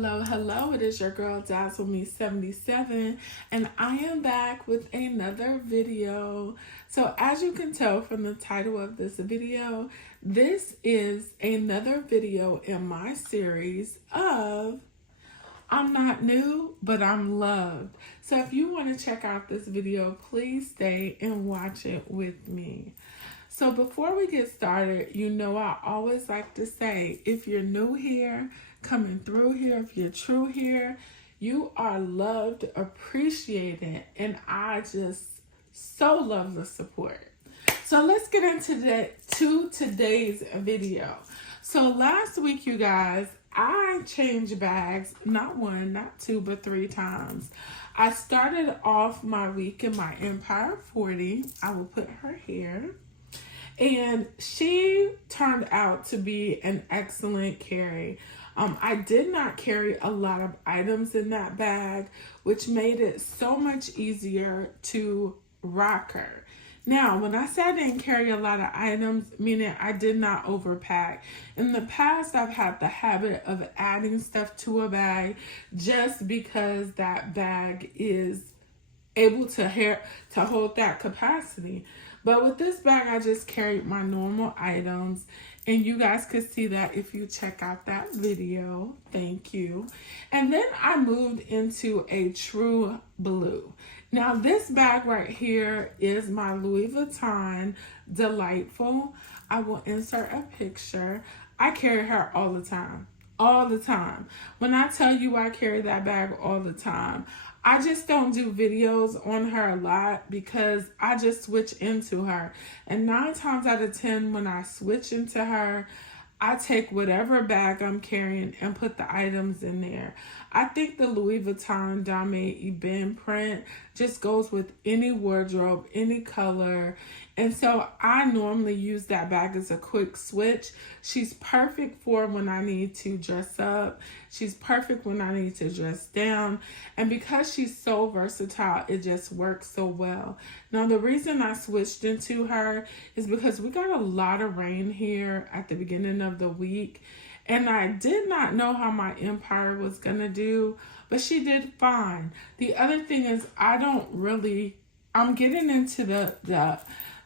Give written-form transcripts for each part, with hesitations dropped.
Hello, it is your girl Dazzle Me 77 and I am back with another video. So as you can tell from the title of this video, this is another video in my series of I'm not new, but I'm loved. So if you want to check out this video, please stay and watch it with me. So before we get started, you know I always like to say, if you're new here, coming through here, if you're true here, you are loved, appreciated, and I just so love the support. So let's get into today's video. So last week, you guys, I changed bags, not one, not two, but 3 times. I started off my week in my Empire 40. I will put her here. And she turned out to be an excellent carry. I did not carry a lot of items in that bag, which made it so much easier to rock her. Now, when I say I didn't carry a lot of items, meaning I did not overpack. In the past, I've had the habit of adding stuff to a bag just because that bag is able to hold that capacity. But with this bag, I just carried my normal items. And you guys could see that if you check out that video. Thank you. And then I moved into a true blue. Now this bag right here is my Louis Vuitton Delightful. I will insert a picture. I carry her all the time. All the time. When I tell you I carry that bag all the time, I just don't do videos on her a lot because I just switch into her. And 9 times out of 10, when I switch into her, I take whatever bag I'm carrying and put the items in there. I think the Louis Vuitton Dame Ebene print just goes with any wardrobe, any color. And so I normally use that bag as a quick switch. She's perfect for when I need to dress up. She's perfect when I need to dress down. And because she's so versatile, it just works so well. Now, the reason I switched into her is because we got a lot of rain here at the beginning of the week. And I did not know how my Empire was going to do, but she did fine. The other thing is I'm getting into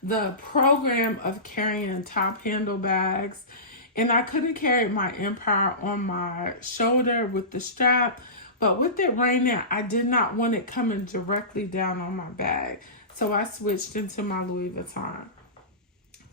the program of carrying top handle bags, and I could have carried my Empire on my shoulder with the strap, but with it raining, I did not want it coming directly down on my bag, so I switched into my Louis Vuitton.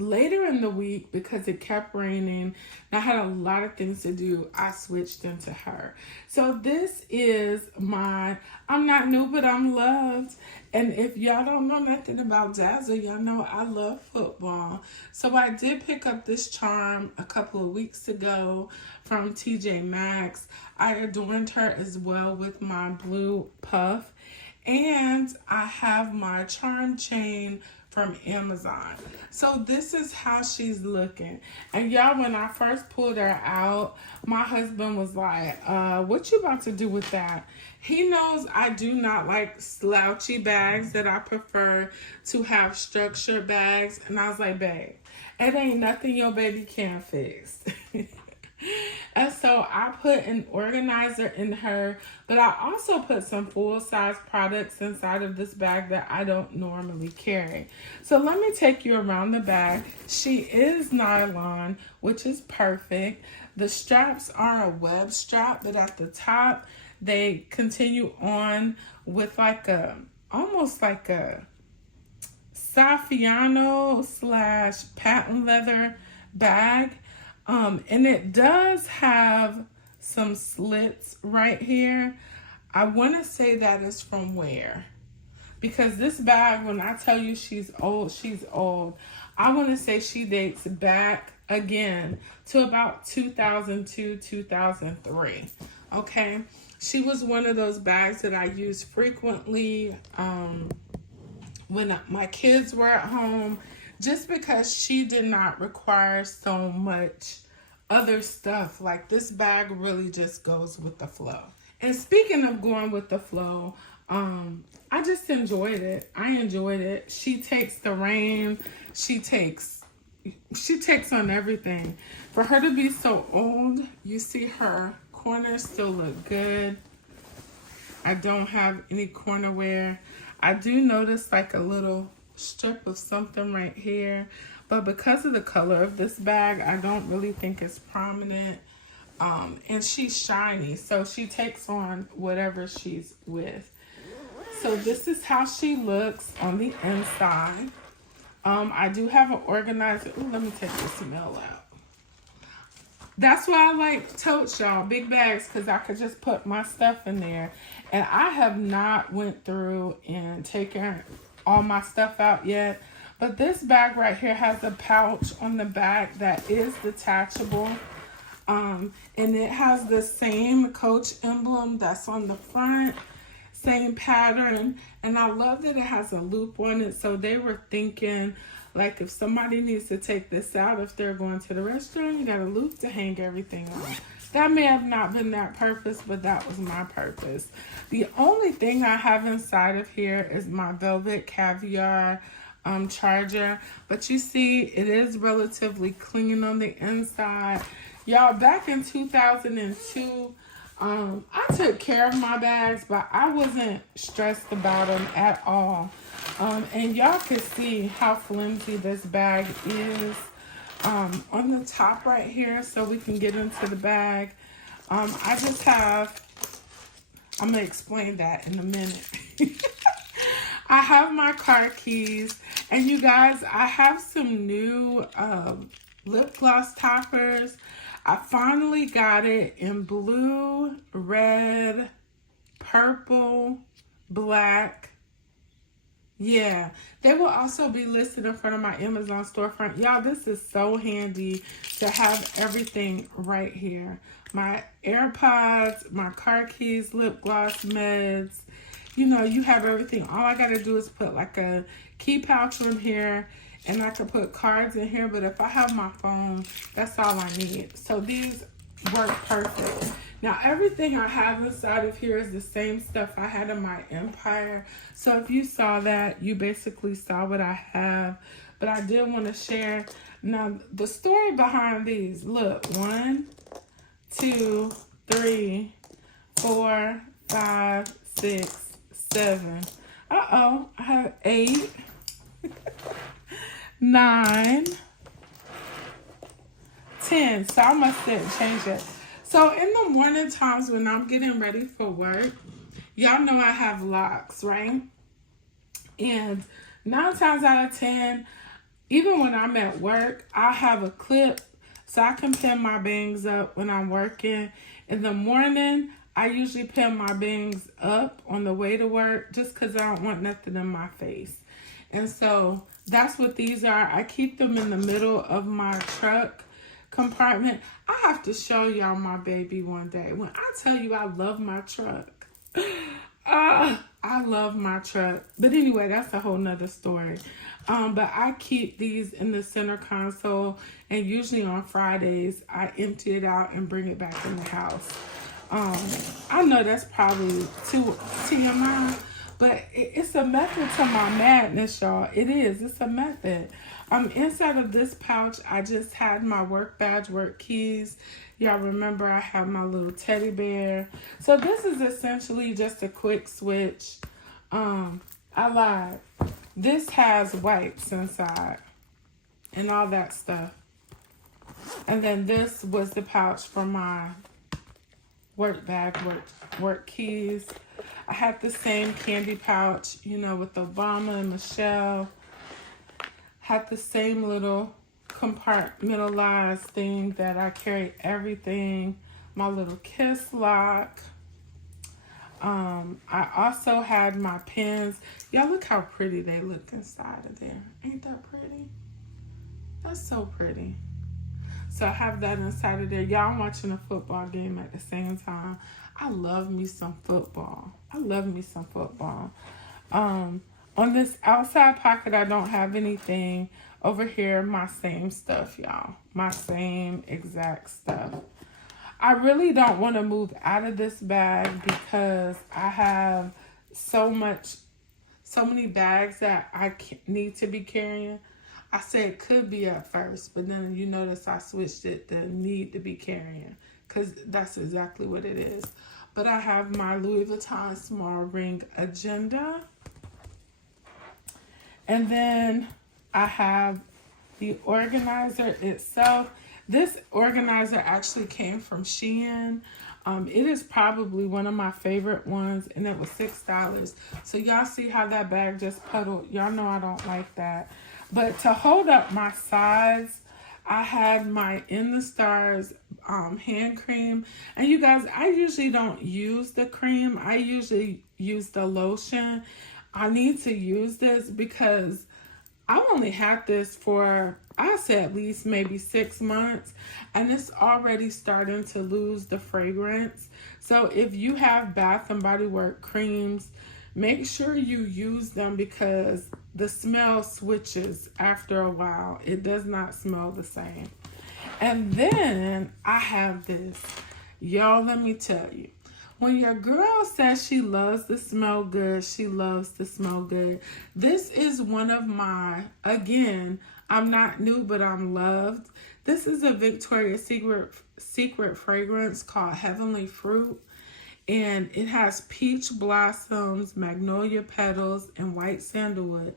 Later in the week, because it kept raining and I had a lot of things to do, I switched into her. So this is my I'm not new, but I'm loved. And if y'all don't know nothing about Dazzle, y'all know I love football. So I did pick up this charm a couple of weeks ago from TJ Maxx. I adorned her as well with my blue puff. And I have my charm chain from Amazon. So this is how she's looking. And y'all, when I first pulled her out, my husband was like, what you about to do with that? He knows I do not like slouchy bags, that I prefer to have structured bags. And I was like, babe, it ain't nothing your baby can't fix. And so I put an organizer in her, but I also put some full-size products inside of this bag that I don't normally carry. So let me take you around the bag. She is nylon, which is perfect. The straps are a web strap, but at the top, they continue on with like almost like a Saffiano / patent leather bag. And it does have some slits right here. I want to say that is from where? Because this bag, when I tell you she's old, she's old. I want to say she dates back again to about 2002, 2003. Okay. She was one of those bags that I used frequently when my kids were at home, just because she did not require so much other stuff. Like this bag really just goes with the flow. And speaking of going with the flow, I just enjoyed it. I enjoyed it. She takes the rain. She takes on everything. For her to be so old, you see her corners still look good. I don't have any corner wear. I do notice like a little strip of something right here, but because of the color of this bag, I don't really think it's prominent. And she's shiny, so she takes on whatever she's with. So this is how she looks on the inside. I do have an organizer. Ooh, let me take this smell out. That's why I like totes, y'all, big bags, because I could just put my stuff in there. And I have not went through and taken all my stuff out yet. But this bag right here has a pouch on the back that is detachable. And it has the same Coach emblem that's on the front, same pattern. And I love that it has a loop on it. So they were thinking, like, if somebody needs to take this out, if they're going to the restaurant, you got a loop to hang everything on. That may have not been that purpose, but that was my purpose. The only thing I have inside of here is my Velvet Caviar charger. But you see, it is relatively clean on the inside. Y'all, back in 2002, I took care of my bags, but I wasn't stressed about them at all. And y'all can see how flimsy this bag is on the top right here, so we can get into the bag. I'm going to explain that in a minute. I have my car keys, and you guys, I have some new lip gloss toppers. I finally got it in blue, red, purple, black. Yeah, they will also be listed in front of my Amazon storefront. Y'all, this is so handy to have everything right here. My AirPods, my car keys, lip gloss, meds. You know, you have everything. All I got to do is put like a key pouch in here, and I can put cards in here. But if I have my phone, that's all I need. So these work perfect. Now, everything I have inside of here is the same stuff I had in my Empire. So if you saw that, you basically saw what I have. But I did want to share. Now, the story behind these. Look, 1, 2, 3, 4, 5, 6, 7. I have 8, 9, 10. So I must have changed it. So in the morning times when I'm getting ready for work, y'all know I have locks, right? And 9 times out of 10, even when I'm at work, I have a clip so I can pin my bangs up when I'm working. In the morning, I usually pin my bangs up on the way to work just because I don't want nothing in my face. And so that's what these are. I keep them in the middle of my truck compartment. I have to show y'all my baby one day. When I tell you I love my truck, I love my truck. But anyway, that's a whole nother story. But I keep these in the center console, and usually on Fridays I empty it out and bring it back in the house. I know that's probably too TMI, but it's a method to my madness, y'all. It is. It's a method. Inside of this pouch, I just had my work badge, work keys. Y'all remember I have my little teddy bear. So this is essentially just a quick switch. I lied. This has wipes inside and all that stuff. And then this was the pouch for my work bag, work keys. I had the same candy pouch, you know, with Obama and Michelle. Had the same little compartmentalized thing that I carry everything. My little kiss lock. I also had my pens. Y'all, look how pretty they look inside of there. Ain't that pretty? That's so pretty. So I have that inside of there. Y'all, I'm watching a football game at the same time. I love me some football. On this outside pocket, I don't have anything. Over here, my same stuff, y'all. My same exact stuff. I really don't want to move out of this bag because I have so many bags that I need to be carrying. I said could be at first, but then you notice I switched it to need to be carrying. because that's exactly what it is. But I have my Louis Vuitton small ring agenda. And then I have the organizer itself. This organizer actually came from Shein. It is probably one of my favorite ones, and it was $6. So y'all see how that bag just puddled? Y'all know I don't like that. But to hold up my sides, I had my In the Stars hand cream. And you guys, I usually don't use the cream. I usually use the lotion. I need to use this because I've only had this for, I say at least maybe 6 months, and it's already starting to lose the fragrance. So if you have Bath and Body Works creams, make sure you use them because the smell switches after a while. It does not smell the same. And then I have this. Y'all, let me tell you. When your girl says she loves to smell good, she loves to smell good. This is one of my, again, I'm not new, but I'm loved. This is a Victoria's Secret fragrance called Heavenly Fruit. And it has peach blossoms, magnolia petals, and white sandalwood.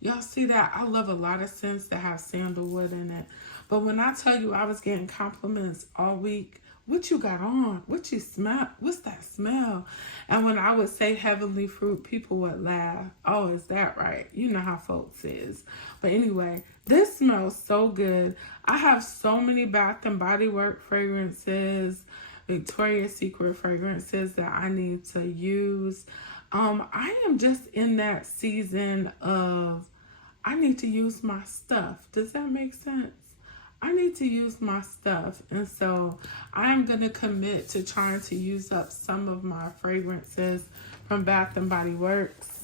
Y'all see that? I love a lot of scents that have sandalwood in it. But when I tell you I was getting compliments all week, what you got on? What you smell? What's that smell? And when I would say Heavenly Fruit, people would laugh. Oh, is that right? You know how folks is. But anyway, this smells so good. I have so many Bath and Body Works fragrances, Victoria's Secret fragrances that I need to use. I am just in that season of I need to use my stuff. Does that make sense? I need to use my stuff. And so I am going to commit to trying to use up some of my fragrances from Bath and Body Works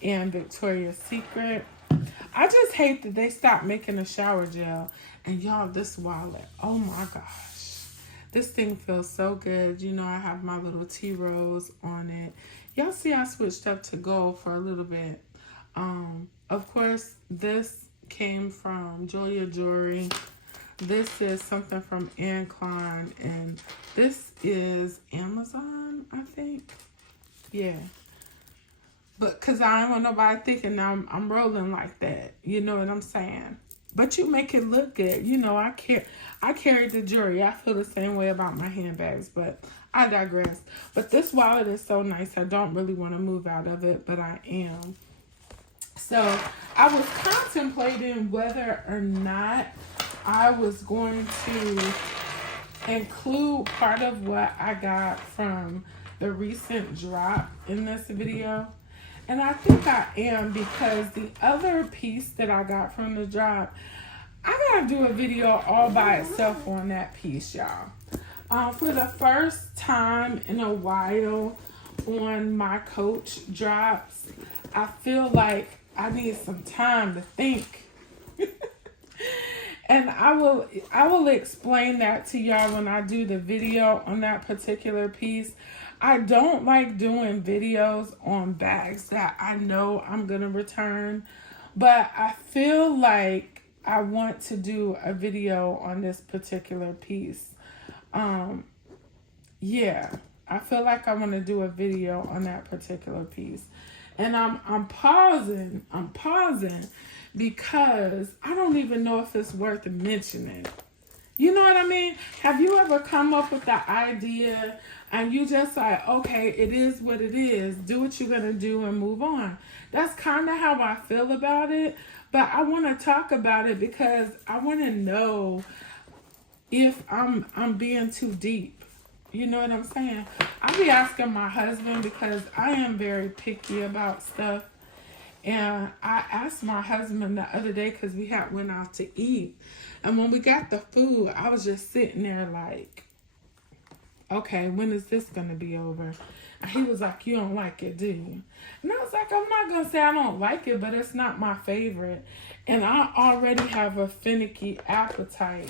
and Victoria's Secret. I just hate that they stopped making a shower gel. And y'all, this wallet, oh my gosh. This thing feels so good. You know, I have my little tea rose on it. Y'all see I switched up to gold for a little bit. Of course, this came from Julia Jewelry. This is something from Anne Klein, and this is Amazon, I think. Yeah. But because I don't want nobody thinking I'm rolling like that. You know what I'm saying? But you make it look good. You know, I carry the jewelry. I feel the same way about my handbags, but I digress. But this wallet is so nice. I don't really want to move out of it, but I am. So I was contemplating whether or not I was going to include part of what I got from the recent drop in this video. And I think I am, because the other piece that I got from the drop, I gotta do a video all by itself on that piece, y'all. For the first time in a while on my Coach drops, I feel like I need some time to think. And I will explain that to y'all when I do the video on that particular piece. I don't like doing videos on bags that I know I'm going to return, but I feel like I want to do a video on this particular piece. Yeah, I feel like I want to do a video on that particular piece. And I'm pausing because I don't even know if it's worth mentioning. You know what I mean? Have you ever come up with the idea and you just like, okay, it is what it is. Do what you're going to do and move on. That's kind of how I feel about it. But I want to talk about it because I want to know if I'm being too deep. You know what I'm saying? I be asking my husband because I am very picky about stuff. And I asked my husband the other day because we had went out to eat. And when we got the food, I was just sitting there like, okay, when is this going to be over? And he was like, you don't like it, do you? And I was like, I'm not going to say I don't like it, but it's not my favorite. And I already have a finicky appetite.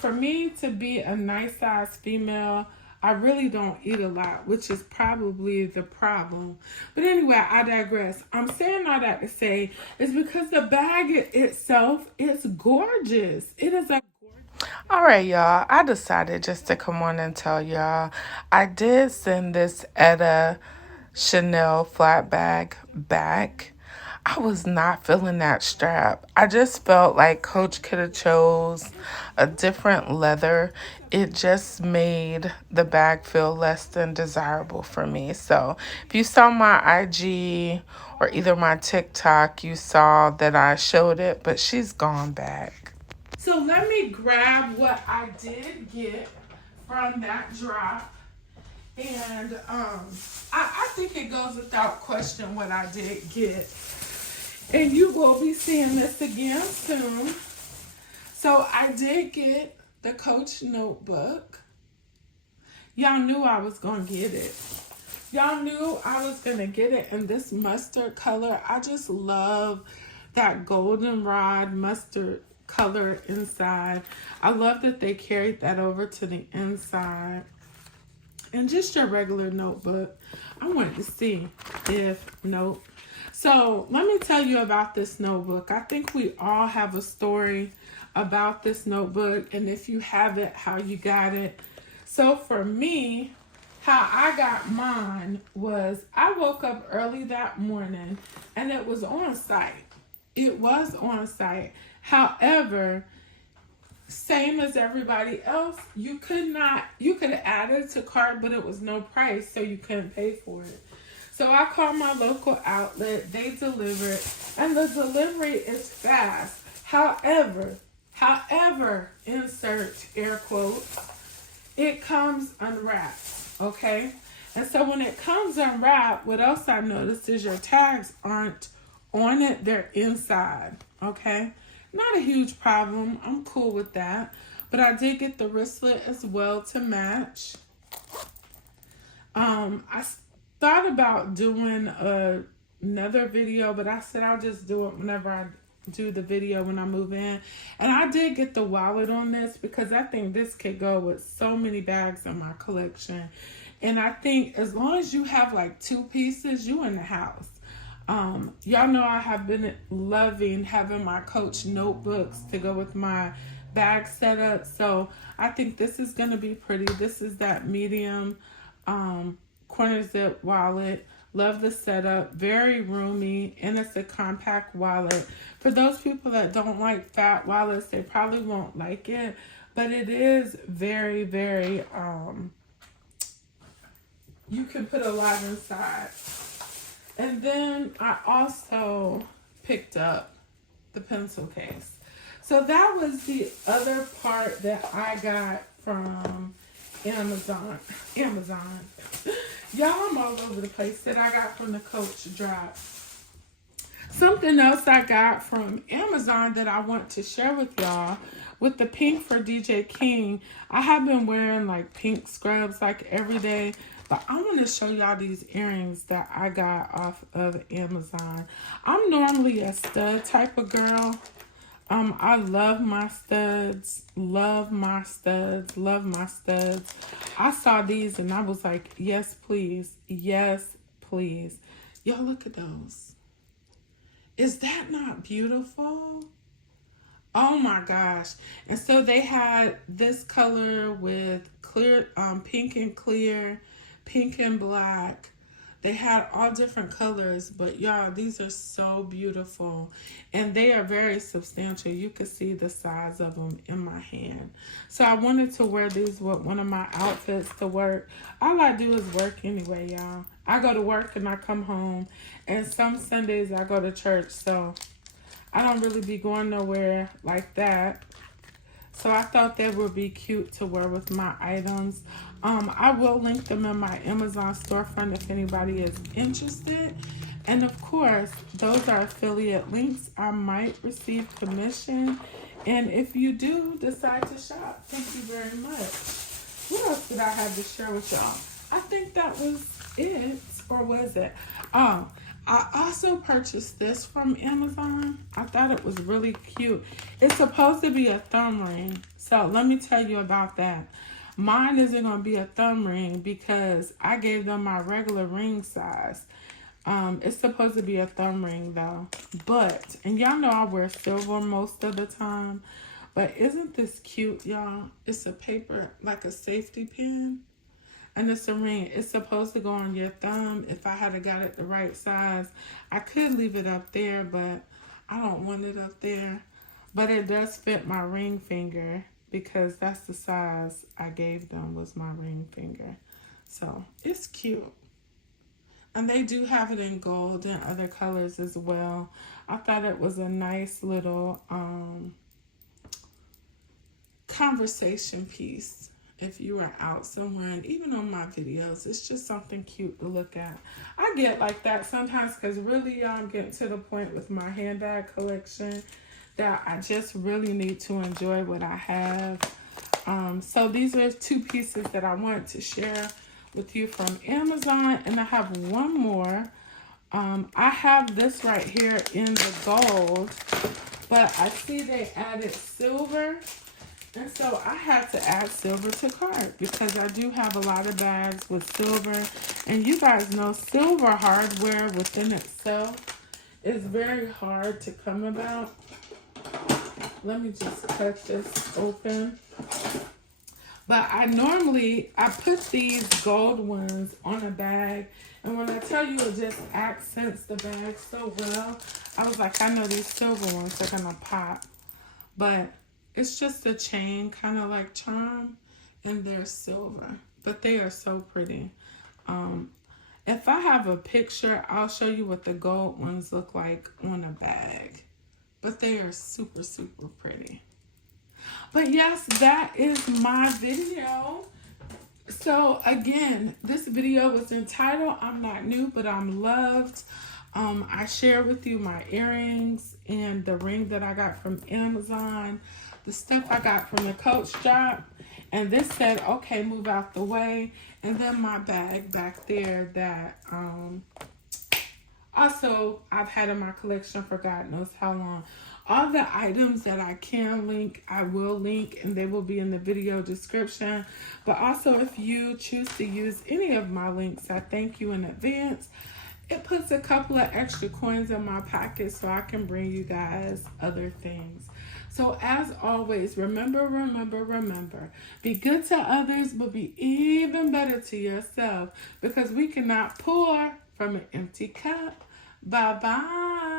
For me to be a nice size female, I really don't eat a lot, which is probably the problem. But anyway, I digress. I'm saying all that to say is because the bag itself is gorgeous. It is a gorgeous All right, y'all. I decided just to come on and tell y'all I did send this Etta Chanel flat bag back. I was not feeling that strap. I just felt like Coach could have chose a different leather. It just made the bag feel less than desirable for me. So if you saw my IG or either my TikTok, you saw that I showed it, but she's gone back. So let me grab what I did get from that drop. And I think it goes without question what I did get. And you will be seeing this again soon. So I did get the Coach notebook. Y'all knew I was going to get it. Y'all knew I was going to get it in this mustard color. I just love that goldenrod mustard color inside. I love that they carried that over to the inside. And just your regular notebook. I wanted to see if, nope. So let me tell you about this notebook. I think we all have a story about this notebook. And if you have it, how you got it. So for me, how I got mine was I woke up early that morning and it was on site. It was on site. However, same as everybody else, you could add it to cart, but it was no price, so you couldn't pay for it. So I called my local outlet, they delivered, and the delivery is fast. However, insert air quotes, it comes unwrapped, okay? And so when it comes unwrapped, what else I noticed is your tags aren't on it, they're inside, okay? Not a huge problem. I'm cool with that. But I did get the wristlet as well to match. I thought about doing another video, but I said I'll just do it whenever I do the video when I move in. And I did get the wallet on this because I think this could go with so many bags in my collection. And I think as long as you have like 2 pieces, you in the house. Y'all know I have been loving having my Coach notebooks to go with my bag setup. So I think this is going to be pretty. This is that medium corner zip wallet. Love the setup. Very roomy. And it's a compact wallet. For those people that don't like fat wallets, they probably won't like it. But it is very, very, you can put a lot inside. And then I also picked up the pencil case. So that was the other part that I got from Amazon. Y'all, I'm all over the place that I got from the Coach drop. Something else I got from Amazon that I want to share with y'all, with the pink for DJ King. I have been wearing like pink scrubs like every day. But I want to show y'all these earrings that I got off of Amazon. I'm normally a stud type of girl. I love my studs. Love my studs. Love my studs. I saw these and I was like, yes, please. Yes, please. Y'all look at those. Is that not beautiful? Oh my gosh. And so they had this color with clear, pink and clear, pink and black. They had all different colors, but y'all, these are so beautiful. And they are very substantial. You can see the size of them in my hand. So I wanted to wear these with one of my outfits to work. All I do is work anyway, y'all. I go to work and I come home. And some Sundays I go to church, so I don't really be going nowhere like that. So I thought they would be cute to wear with my items. I will link them in my Amazon storefront if anybody is interested. And of course, those are affiliate links. I might receive commission. And if you do decide to shop, thank you very much. What else did I have to share with y'all? I think that was it. Or was it? I also purchased this from Amazon. I thought it was really cute. It's supposed to be a thumb ring. So let me tell you about that. Mine isn't going to be a thumb ring because I gave them my regular ring size. It's supposed to be a thumb ring though. But, and y'all know I wear silver most of the time. But isn't this cute, y'all? It's a paper, like a safety pin. And it's a ring. It's supposed to go on your thumb. If I had got it the right size, I could leave it up there, but I don't want it up there. But it does fit my ring finger because that's the size I gave them, was my ring finger. So it's cute. And they do have it in gold and other colors as well. I thought it was a nice little conversation piece if you are out somewhere, and even on my videos, it's just something cute to look at. I get like that sometimes because really, y'all, I'm getting to the point with my handbag collection that I just really need to enjoy what I have. So these are 2 pieces that I want to share with you from Amazon, and I have one more. I have this right here in the gold, but I see they added silver. And so I had to add silver to cart because I do have a lot of bags with silver. And you guys know silver hardware within itself is very hard to come about. Let me just cut this open. But I put these gold ones on a bag. And when I tell you it just accents the bag so well, I was like, I know these silver ones are going to pop. But it's just a chain, kind of like charm, and they're silver, but they are so pretty. If I have a picture, I'll show you what the gold ones look like on a bag, but they are super, super pretty. But yes, that is my video. So again, this video was entitled, I'm Not New, But I'm Loved. I share with you my earrings and the ring that I got from Amazon, the stuff I got from the Coach shop, and this said, okay, move out the way, and then my bag back there that also I've had in my collection for God knows how long. All the items that I can link, I will link, and they will be in the video description. But also, if you choose to use any of my links, I thank you in advance. It puts a couple of extra coins in my pocket so I can bring you guys other things. So as always, remember, be good to others, but be even better to yourself, because we cannot pour from an empty cup. Bye-bye.